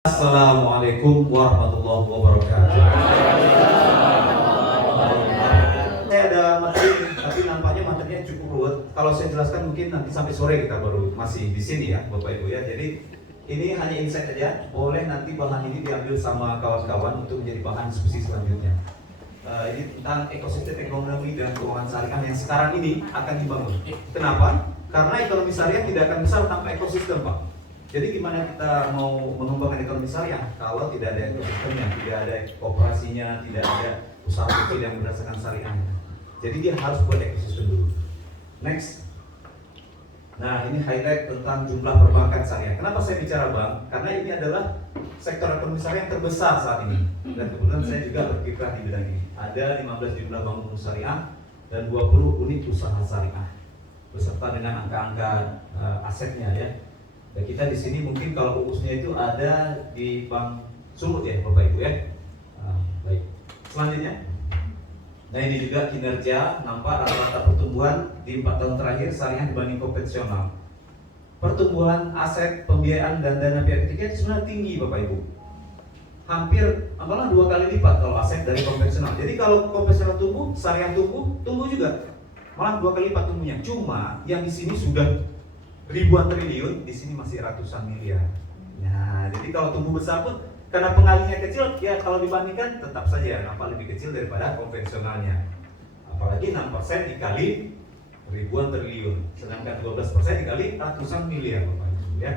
Assalamualaikum warahmatullahi wabarakatuh. Saya ada materi, tapi nampaknya materinya cukup ruwet. Kalau saya jelaskan mungkin nanti sampai sore kita baru masih di sini ya, Bapak Ibu ya. Jadi ini hanya insight aja. Boleh nanti bahan ini diambil sama kawan-kawan untuk menjadi bahan diskusi selanjutnya. Ini tentang ekosistem ekonomi dan keuangan syariah yang sekarang ini akan dibangun. Kenapa? Karena ekonomi syariah tidak akan besar tanpa ekosistem, Pak. Jadi gimana kita mau mengembangkan ekonomi syariah kalau tidak ada ekosistemnya, tidak ada kooperasinya, tidak ada usaha kecil yang berdasarkan syariah. Jadi dia harus buat ekosistem dulu. Next. Nah, ini highlight tentang jumlah perbankan syariah. Kenapa saya bicara bank? Karena ini adalah sektor ekonomi syariah yang terbesar saat ini. Dan kebetulan saya juga berkiprah di bidang ini. Ada 15 jumlah bank umum syariah dan 20 unit usaha syariah. Beserta dengan angka-angka asetnya ya. Dan kita di sini mungkin kalau fokusnya itu ada di Bank Sumut ya Bapak Ibu ya. Baik. Selanjutnya. Nah ini juga kinerja nampak rata-rata pertumbuhan di 4 tahun terakhir syariah dibanding konvensional. Pertumbuhan aset, pembiayaan dan dana pihak ketiga itu sebenarnya tinggi Bapak Ibu. Hampir malah 2 kali lipat kalau aset dari konvensional. Jadi kalau konvensional tumbuh, syariah tumbuh juga. Malah 2 kali lipat tumbuhnya. Cuma yang di sini sudah ribuan triliun, di sini masih ratusan miliar. Nah, jadi kalau tumbuh besar pun karena pengalinya kecil, ya kalau dibandingkan tetap saja nampak lebih kecil daripada konvensionalnya. Apalagi 6% dikali ribuan triliun, sedangkan 12% dikali ratusan miliar, Bapak Ibu ya.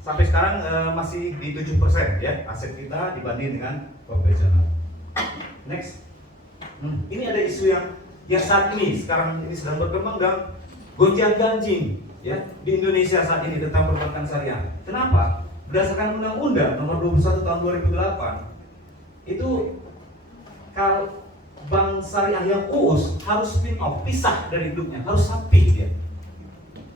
Sampai sekarang masih di 7% ya aset kita dibanding dengan konvensional. Next. Ini ada isu yang saat ini sekarang ini sedang berkembang dan gonjang-ganjing ya di Indonesia saat ini tentang perbankan syariah. Kenapa? Berdasarkan Undang-Undang Nomor 21 Tahun 2008 itu kalau bank syariah yang UUS harus spin off, pisah dari induknya, harus sapi dia.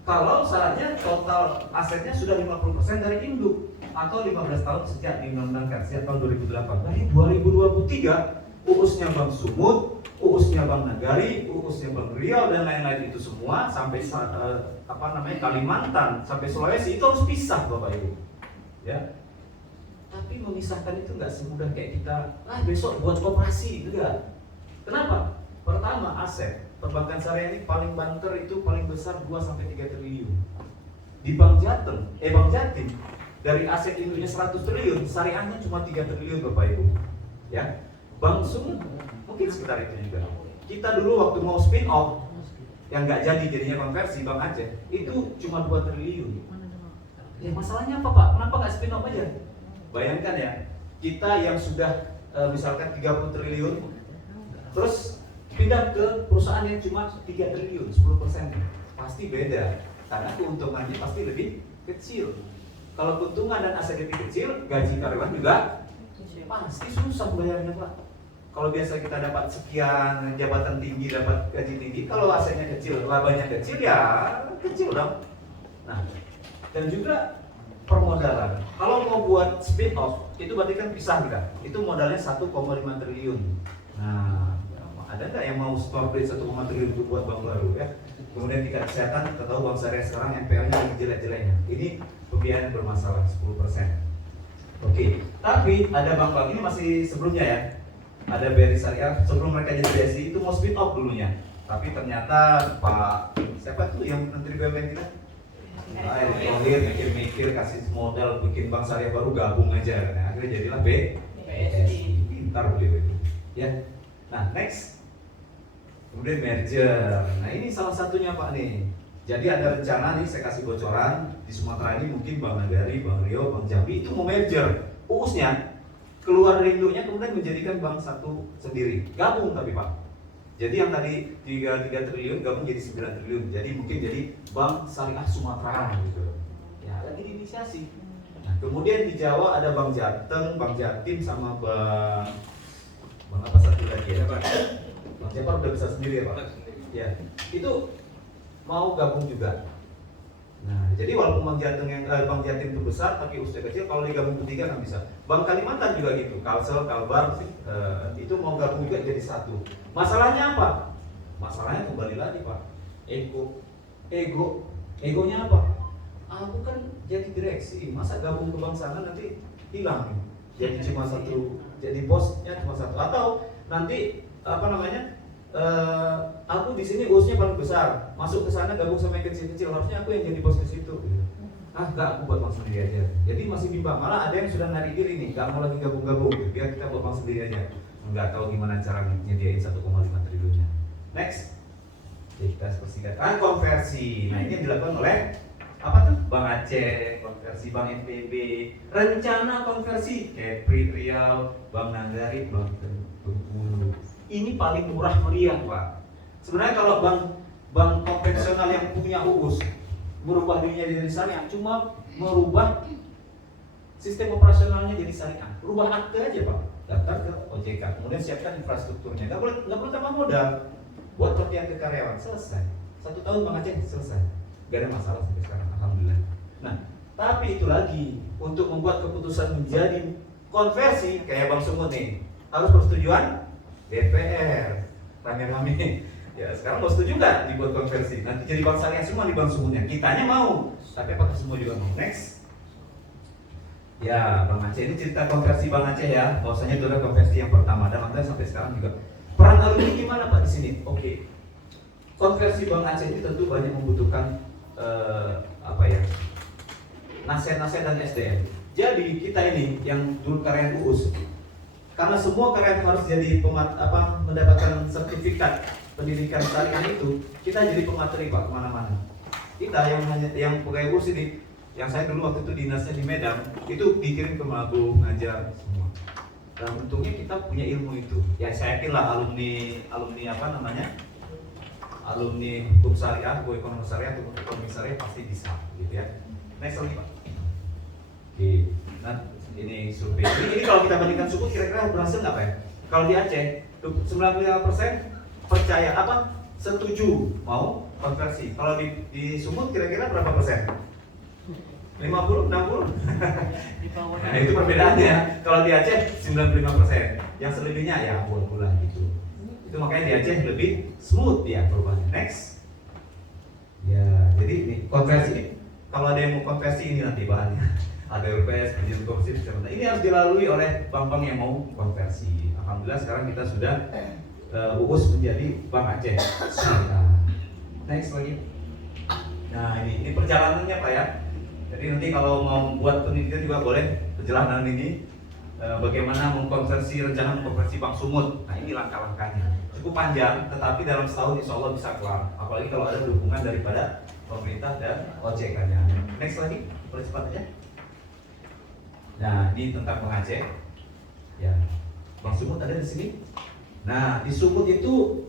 Kalau syaratnya total asetnya sudah 50% dari induk atau 15 tahun sejak diundangkan sejak tahun 2008. Dari 2023 UUS-nya Bank Sumut, UUS-nya Bank Nagari, UUS-nya Bank Riau dan lain-lain itu semua sampai Kalimantan sampai Sulawesi itu harus pisah Bapak Ibu. Ya. Tapi memisahkan itu nggak semudah kayak kita besok buat koperasi juga. Kenapa? Pertama aset perbankan syariah ini paling banter itu paling besar 2 sampai 3 triliun. Di Bank Jatim dari aset induknya 100 triliun, syariahnya cuma 3 triliun Bapak Ibu. Ya. Bank Sumut mungkin sekitar itu juga. Kita dulu waktu mau spin off yang nggak jadi jadinya konversi Bank Aceh itu cuma 2 triliun. Ya masalahnya apa Pak? Kenapa nggak spin off aja? Bayangkan ya, kita yang sudah misalkan 30 triliun terus pindah ke perusahaan yang cuma 3 triliun, 10%. Pasti beda. Karena keuntungannya pasti lebih kecil. Kalau keuntungan dan aset lebih kecil, gaji karyawan juga pasti susah bayarnya Pak. Kalau biasa kita dapat sekian, jabatan tinggi dapat gaji tinggi, kalau asetnya kecil, labanya kecil ya kecil dong. Nah, dan juga permodalan. Kalau mau buat spin off, itu berarti kan pisah kita. Itu modalnya 1,5 triliun. Nah, ada nggak yang mau store bridge 1,5 triliun untuk buat bank baru ya? Kemudian tingkat kesehatan, kita tahu bank syariah sekarang NPL-nya lagi jelek-jeleknya. Ini pembiayaan bermasalah 10%. Oke, tapi ada bank-bank ini masih sebelumnya ya. Ada BRI Syariah sebelum mereka jadi BSI itu mau spin off dulunya. Tapi ternyata Pak siapa tuh yang Menteri BUMN kita? Erick Thohir mikir-mikir kasih modal bikin bank syariah baru gabung aja. Nah, akhirnya jadilah BSI. Pintar beliau itu. Ya. Nah, next. Kemudian merger. Nah, ini salah satunya Pak nih. Jadi ada rencana nih saya kasih bocoran di Sumatera ini mungkin Bank Nagari, Bank Riau, Bank Jambi itu mau merger. UUS-nya keluar dari induknya kemudian menjadikan bank satu sendiri. Gabung tapi Pak. Jadi yang tadi 3 triliun gabung jadi 9 triliun. Jadi mungkin jadi Bank Syariah Sumatera gitu. Ya, lagi diinisiasi. Nah, kemudian di Jawa ada Bank Jateng, Bank Jatim sama Bank apa satu lagi ya Pak? Bank Jabar udah bisa sendiri ya Pak. Ya. Itu mau gabung juga. Nah, jadi walaupun Bank Jatim itu besar tapi usia kecil, kalau digabung bertiga kan bisa. Bank Kalimantan juga gitu, Kalsel, Kalbar itu mau gabung juga jadi satu. Masalahnya apa? Masalahnya kembali lagi Pak, egonya apa? Aku kan jadi direksi, masa gabung ke bank sana nanti hilang nih. Jadi cuma satu, jadi bosnya cuma satu, atau nanti apa namanya? Aku di sini bosnya paling besar, masuk ke sana gabung sama yang kecil-kecil, harusnya aku yang jadi bos di situ. Enggak, aku buat bank sendiri aja. Jadi masih bimbang, malah ada yang sudah narik diri nih, nggak mau lagi gabung-gabung, biar kita buat bank sendiri aja. Nggak tahu gimana cara nyediain 1,5 triliunnya. Next, jadi kita persingkat. Konversi. Nah ini yang dilakukan oleh apa tuh? Bank Aceh, konversi Bank NPB, rencana konversi Kepri Riau, Bank Nagari, Bank Bengkulu. Ini paling murah meriah, Pak. Sebenarnya kalau bank konvensional yang punya UUS merubah dirinya jadi syariah, cuma merubah sistem operasionalnya jadi syariah. Rubah akte aja, Pak. Daftar ke OJK, kemudian siapkan infrastrukturnya. Nggak perlu tambah modal. Buat pelatihan ke karyawan, selesai. 1 tahun Bank Aceh selesai. Gak ada masalah sampai sekarang, alhamdulillah. Nah, tapi itu lagi, untuk membuat keputusan menjadi konversi kayak Bank Sumut nih, harus persetujuan DPR, rame-rame. Ya sekarang mau setuju nggak dibuat konversi? Nanti jadi bank syariah semua di Bank Sumutnya. Kitanya mau, tapi apakah semua juga mau? Next. Ya, Bang Aceh ini cerita konversi Bang Aceh ya. Bahwasanya itu adalah konversi yang pertama dan makanya sampai sekarang juga. Peran alumni gimana Pak di sini? Oke. Konversi Bang Aceh ini tentu banyak membutuhkan nasihat-nasihat dan SDM. Jadi kita ini yang dulu karyawan UUS, karena semua karyawan harus jadi mendapatkan sertifikat pendidikan syariah itu, kita jadi pemateri Pak kemana-mana. Kita yang pegawai UUS ini, yang saya dulu waktu itu dinasnya di Medan, itu dikirim ke Maluku ngajar semua. Dan untungnya kita punya ilmu itu. Ya saya yakin lah alumni hukum syariah, hukum ekonomi syariah, hukum ekonomi syariah pasti bisa, gitu ya. Next lagi Pak. Oke, nah ini survei. Ini kalau kita bandingkan suku kira-kira berhasil nggak Pak ya? Kalau di Aceh 95% percaya setuju mau konversi. Kalau di Sumut kira-kira berapa persen? 50, 60? Nah itu perbedaannya. Kalau di Aceh 95%, yang selebihnya ya bulat-bulat gitu. Itu makanya di Aceh lebih smooth ya perubahannya. Next. Ya, jadi ini konversi ini. Kalau ada yang mau konversi ini nanti bahannya. Ada RPS, pendidikan korupsi, ini harus dilalui oleh bank-bank yang mau konversi. Alhamdulillah sekarang kita sudah UUS menjadi Bank Aceh. Next lagi. Nah ini perjalanannya Pak ya. Jadi nanti kalau mau buat penelitian juga boleh perjalanan ini bagaimana mengkonversi rencana mengkonversi Bank Sumut. Nah ini langkah-langkahnya cukup panjang, tetapi dalam setahun insya Allah bisa kelar. Apalagi kalau ada dukungan daripada pemerintah dan OJK-nya. Next lagi, percepat aja. Nah ini tentang Bank Aceh. Ya, Bank Sumut ada di sini. Nah di Sumut itu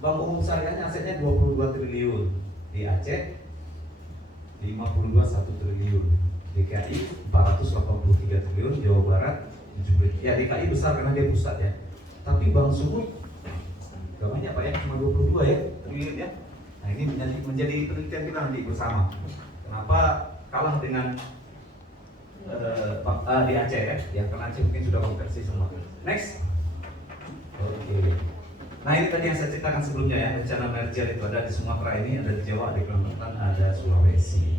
Bank Umum Syariahnya asetnya 22 triliun, di Aceh 52 1 triliun, DKI 483 triliun, Jawa Barat 70. Ya DKI besar karena dia pusat ya. Tapi Bank Sumut gak banyak Pak ya, cuma 22 ya triliun ya. Nah ini menjadi penelitian kita nanti bersama. Kenapa kalah dengan di Aceh ya? Karena Aceh mungkin sudah konversi semua. Next. Oke. Nah ini tadi yang saya ceritakan sebelumnya ya, rencana merger itu ada di Sumatera ini, ada di Jawa, ada di Kalimantan, ada Sulawesi.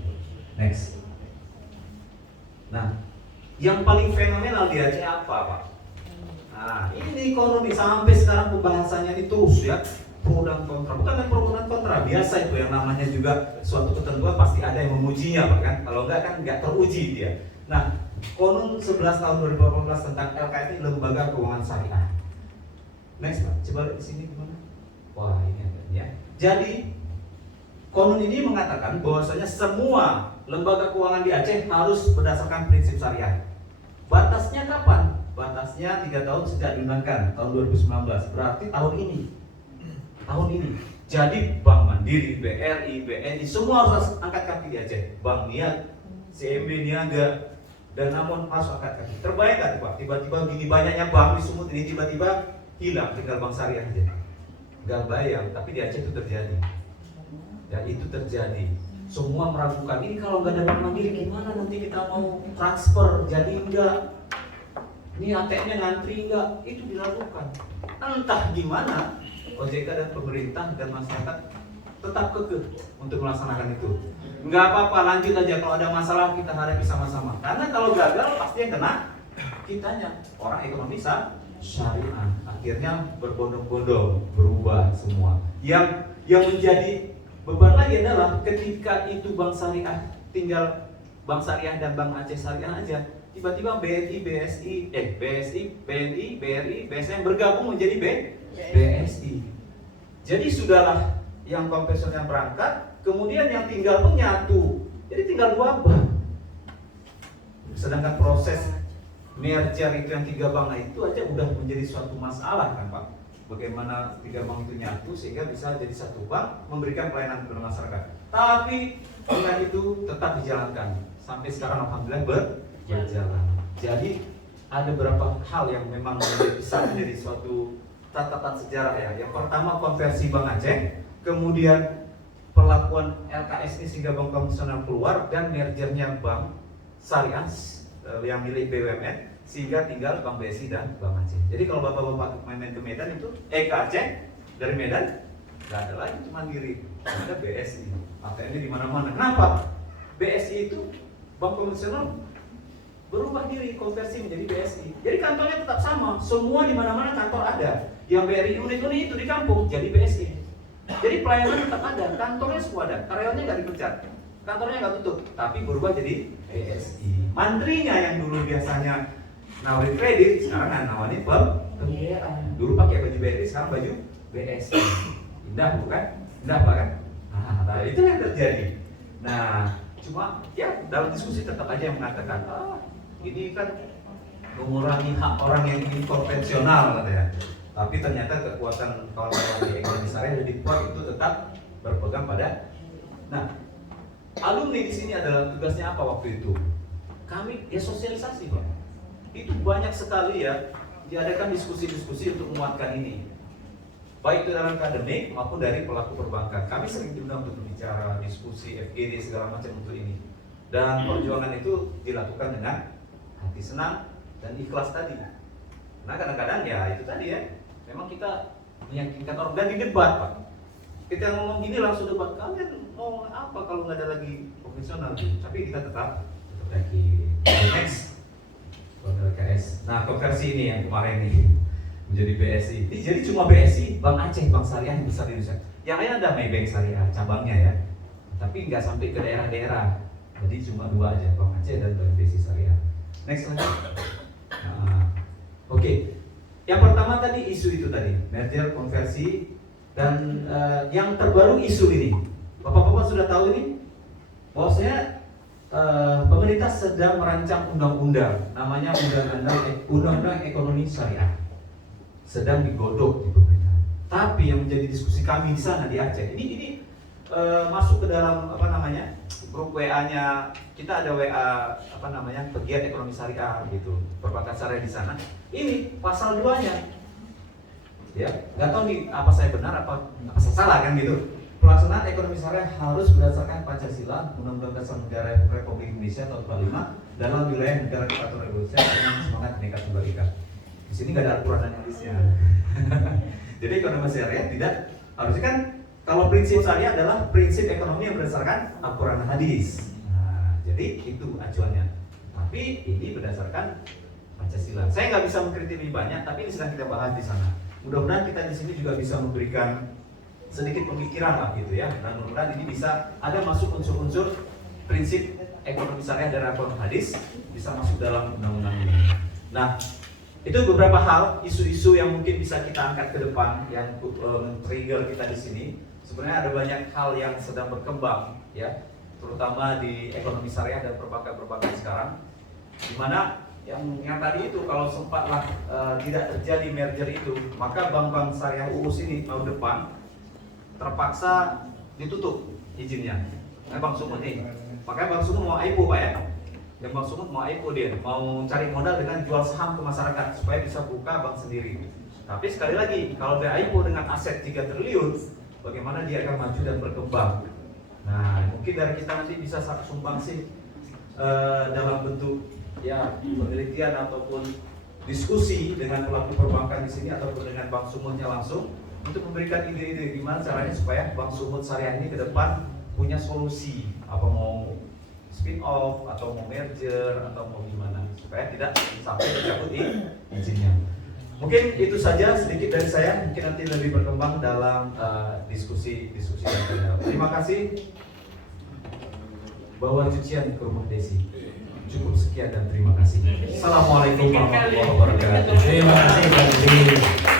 Next. Nah, yang paling fenomenal di Aceh apa Pak? Nah ini ekonomi sampai sekarang pembahasannya ini terus ya, pro dan kontra. Bukan pro dan kontra, biasa itu yang namanya juga suatu ketentuan pasti ada yang memujinya Pak kan? Kalau enggak kan enggak teruji dia. Nah, Konun 11 tahun 2018 tentang LKS ini lembaga keuangan syariah. Next Pak, coba lihat di sini gimana? Wah ini ada ya. Jadi Konun ini mengatakan bahwasanya semua lembaga keuangan di Aceh harus berdasarkan prinsip syariah. Batasnya kapan? Batasnya 3 tahun sejak diundangkan tahun 2019. Berarti tahun ini. Tahun ini. Jadi Bank Mandiri, BRI, BNI semua harus angkat kaki di Aceh. Bank Niaga, CMB Niaga, dan namun harus angkat kaki. Terbayang gak Pak? Tiba-tiba gini banyaknya bank di Sumut ini tiba-tiba hilang, tinggal bank syariah aja. Gak bayang, tapi di Aceh itu terjadi. Ya itu terjadi. Semua meragukan, ini kalau nggak ada Bank Mandiri gimana nanti kita mau transfer, jadi enggak. Ini ATM-nya ngantri enggak, itu dilakukan. Entah gimana OJK dan pemerintah dan masyarakat tetap kekeh untuk melaksanakan itu. Nggak apa-apa, lanjut aja, kalau ada masalah kita hadapi sama-sama. Karena kalau gagal pasti yang kena kitanya, orang ekonomi syariah. Akhirnya berbondong-bondong, berubah semua. Yang menjadi beban lagi adalah ketika itu bank syariah tinggal bank syariah dan bank Aceh syariah aja, tiba-tiba BNI, BNI, BRI, BSM bergabung menjadi BSI. Jadi sudahlah yang konvensional berangkat, kemudian yang tinggal menyatu. Jadi tinggal 2 bank. Sedangkan proses merger itu yang 3 bank itu aja udah menjadi suatu masalah kan Pak. Bagaimana 3 bank itu nyatu sehingga bisa jadi 1 bank memberikan pelayanan kepada masyarakat. Tapi dengan itu tetap dijalankan. Sampai sekarang alhamdulillah berjalan. Jadi ada beberapa hal yang memang bisa menjadi suatu catatan sejarah ya. Yang pertama konversi Bank Aceh, kemudian perlakuan LKS ini sehingga bank konvensional keluar, dan mergernya Bank Syariah yang milik BUMN sehingga tinggal Bank BSI dan Bank Aceh. Jadi kalau bapak-bapak main ke Medan itu ke Aceh dari Medan nggak ada lagi cuma Mandiri, ada BSI. ATM-nya di mana-mana. Kenapa? BSI itu bank konvensional berubah diri, konversi menjadi BSI. Jadi kantornya tetap sama, semua di mana-mana kantor ada. Yang BRI unit-unit itu di kampung jadi BSI. Jadi pelayanan tetap ada, kantornya semua ada, karyawannya nggak dipecat, kantornya nggak tutup, tapi berubah jadi BSI. Mantrinya yang dulu biasanya nawarin kredit, sekarang nawarin pembiayaan. Dulu pakai baju BRI, sekarang baju BSI. Indah bukan? Indah Pak kan? Nah, itu yang terjadi. Nah, cuma ya dalam diskusi tetap aja yang mengatakan, ini kan mengurangi hak orang yang ingin konvensional katanya. Tapi ternyata kekuatan kawan-kawan di ekonomi syariah lebih kuat, itu tetap berpegang pada. Nah, alumni di sini adalah tugasnya apa waktu itu? Kami ya sosialisasi Pak. Itu banyak sekali ya diadakan diskusi-diskusi untuk menguatkan ini. Baik itu dalam akademik maupun dari pelaku perbankan. Kami sering diundang untuk berbicara, diskusi, FGD segala macam untuk ini. Dan perjuangan itu dilakukan dengan hati senang dan ikhlas tadi. Nah kadang-kadang ya itu tadi ya, memang kita meyakinkan orang dan di debat Pak. Kita ngomong gini langsung debat, kalian mau apa kalau nggak ada lagi profesional? Tapi kita tetap yakin. Next, LKS. Nah konversi ini yang kemarin nih menjadi BSI. Jadi cuma BSI, Bank Aceh, Bank Syariah yang besar di Indonesia. Yang lain ada Maybank Syariah cabangnya ya, tapi nggak sampai ke daerah-daerah. Jadi cuma 2 aja, Bank Aceh dan Bank BSI Syariah. Next lagi. Oke. Yang pertama tadi isu itu tadi, merger, konversi, dan yang terbaru isu ini. Bapak-bapak sudah tahu ini? Bahwasanya pemerintah sedang merancang undang-undang, namanya Undang-Undang Ekonomi Syariah. Sedang digodok di pemerintah. Tapi yang menjadi diskusi kami di sana di Aceh, ini masuk ke dalam grup WA-nya. Kita ada WA pegiat ekonomi syariah gitu, perbankan syariah di sana. Ini pasal 2-nya. Ya, nggak tahu nih apa saya benar apa saya salah kan gitu. Pelaksanaan ekonomi syariah harus berdasarkan Pancasila, Undang-Undang Dasar Negara Republik Indonesia tahun 45 dalam wilayah negara kesatuan Republik Indonesia dengan semangat Bhinneka Tunggal Ika. Di sini nggak ada aturan analisnya. Jadi ekonomi syariah tidak harusnya kan, kalau prinsip syariah adalah prinsip ekonomi yang berdasarkan Al-Quran dan hadis. Nah, jadi itu acuannya. Tapi ini berdasarkan Pancasila. Saya nggak bisa mengkritik lebih banyak, tapi ini sedang kita bahas di sana. Mudah-mudahan kita di sini juga bisa memberikan sedikit pemikiran lah gitu ya. Dan mudah-mudahan ini bisa ada masuk unsur-unsur prinsip ekonomi syariah dari Al-Quran dan hadis bisa masuk dalam undang-undang ini. Nah, itu beberapa hal, isu-isu yang mungkin bisa kita angkat ke depan yang trigger kita di sini. Sebenarnya ada banyak hal yang sedang berkembang ya, terutama di ekonomi syariah dan perbankan-perbankan sekarang, di mana yang tadi itu kalau sempatlah tidak terjadi merger itu, maka bank-bank syariah UUS ini tahun depan terpaksa ditutup izinnya. Bank Sumut nih, makanya Bank Sumut mau IPO Pak ya. Dan Bank Sumut mau IPO, dia mau cari modal dengan jual saham ke masyarakat supaya bisa buka bank sendiri. Tapi sekali lagi, kalau dia IPO dengan aset 3 triliun, bagaimana dia akan maju dan berkembang? Nah, mungkin dari kita nanti bisa sumbangsi dalam bentuk ya penelitian ataupun diskusi dengan pelaku perbankan di sini ataupun dengan Bank Sumutnya langsung, untuk memberikan ide-ide gimana caranya supaya Bank Sumut Syariah ini ke depan punya solusi, apa mau spin off atau mau merger atau mau gimana supaya tidak sampai dicabut izinnya. Mungkin itu saja sedikit dari saya, mungkin nanti lebih berkembang dalam diskusi yang terima kasih. Bawa cucian ke rumah Desi. Cukup sekian dan terima kasih. Assalamualaikum warahmatullahi wabarakatuh. Terima kasih.